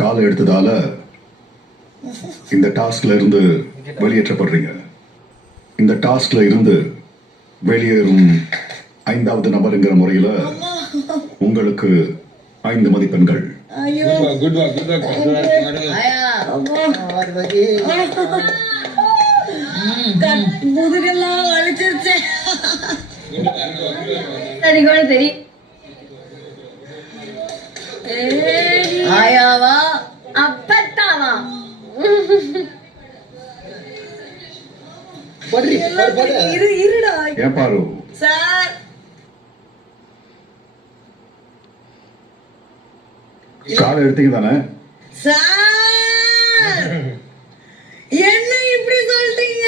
காலை எடுத்ததால இந்த டாஸ்க்ல இருந்து வெளியேற்றப்படுறீங்க. இந்த டாஸ்க்ல இருந்து வெளியேறும் 5வது நபருங்கிற முறையில உங்களுக்கு 5 மதிப்பெண்கள். முதுகெல்லாம் வலிச்சிருச்சு. தெரியும் ஆயாவா அப்பத்தாவா இருடா ஏப்பாரு சார். காலை எடுத்தீங்க தானே சார்? என்ன இப்படி சொல்றீங்க?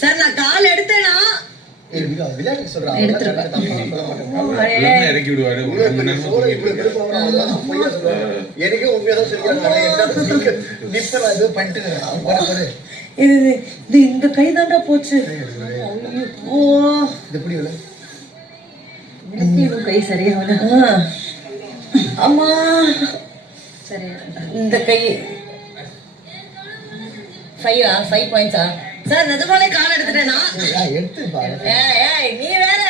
சார் நான் கால் எடுத்தேனா? இந்த கைதாண்டா போச்சு. கை சரியா அம்மா சரி இந்த கை 5 பாயிண்ட்ஸா சார்? நிஜமாலே கால் எடுத்துட்டேனா? நீ வேற